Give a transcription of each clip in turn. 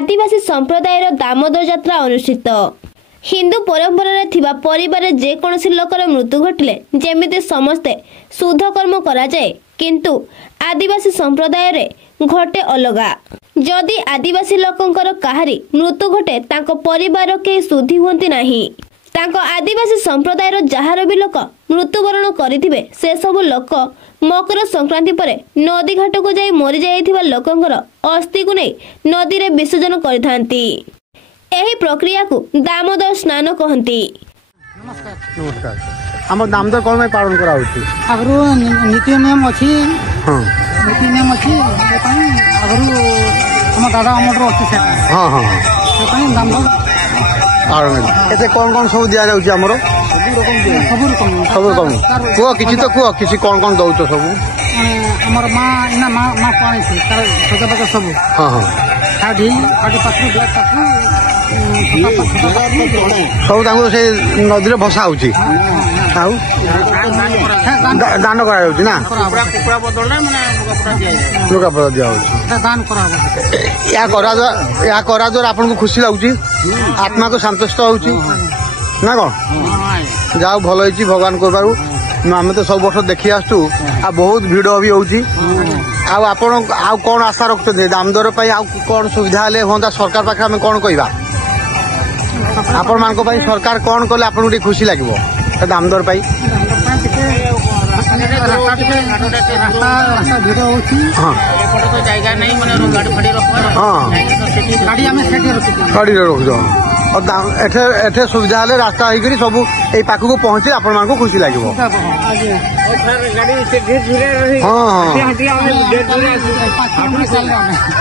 आदिवासी संप्रदायर दामोदर यात्रा अनुष्ठित। हिंदू परंपरा थिबा परिवार जेकोसी लोकर मृत्यु घटिले जेमिति समस्ते शुद्ध कर्म करा जाए, किंतु आदिवासी संप्रदाय रे घटे अलगा। जदि आदिवासी लोकंकर काहारी मृत्यु घटे तांको परिवार के शुद्धि होंती नाही। तांको आदिवासी संप्रदायर जहार भी लोक मृत्युवरण करिथिबे से सब लोक मकर संक्रांति परे नदी घाट को जाई मरि जाइथिबा लोकंकर अस्थि को नै नदी रे विसर्जन करिथांती। एही प्रक्रिया को दामोदर स्नान कहंती। नमस्कार नमस्कार। हम दामोदर कोन में पालन करा होची आगरु नीति नियम अछि। हां नीति नियम अछि आगरु हम दादा हमर अछि से। हां हां से पई दामोदर एते कौन सब दिया जाउची हमरो सब रकम को किछि तो को किछि कौन दउचो सब हमर मां इना मां पानी छै तार सजा बका सब। हां हां साडी आगे पात्र ब्लैक पात्र सब तांगो से नदी रे भसा होची आउ दान करा जाउची ना कुकुड़ा बदल रे माने लोका बदल दिया होची दान करा या करा जो आपन को खुशी लागुची आत्मा को संतुष्ट होची ना को जाओ भलो होची भगवान करबारू आमे तो सब वर्ष देखि आसु आ बहुत भीड़ भी होची आ आपण आ कोन आशा रखते दामोदर पई आ कोन सुविधा ले होंदा सरकार पाखे हम कोन कहबा आपण मान को पई सरकार कोन कले आपण को खुशी लागबो दामोदर पई गाड़ी रख सुविधा हेले रास्ता होकर सब ये पाख को पहुंचे आपण मान को खुशी लगे।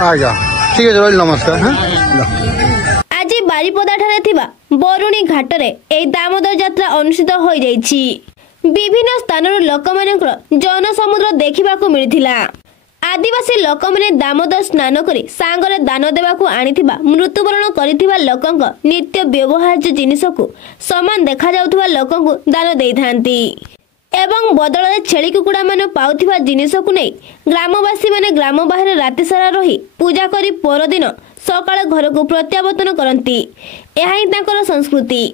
आज्ञा ठीक है रही नमस्कार। आज बारिपदा ठारे थिबा बरुणी घाट रे ए दामोदर यात्रा अनुष्ठित हो जाइछि। विभिन्न स्थानर लोक मानकर जन समुद्र देखा मिलथिला। आदिवासी लोक मैंने दामोदर स्नान करी सांगरे दान देवाकू आनिथिबा मृत्युवरण करिथिबा लोकंक नित्य व्यवहार्य जिनिस को समान देखा जाउथबा लोकंकू दान देइथांती एवं बदल छेली कुकुड़ा माने पाउथिबा जिनिस को नै ग्रामवासी माने ग्राम बाहर राति सारा रही पूजा करी परदिन सकाळ घर को प्रत्यावर्तन करंती। एहा ही तांकर संस्कृति।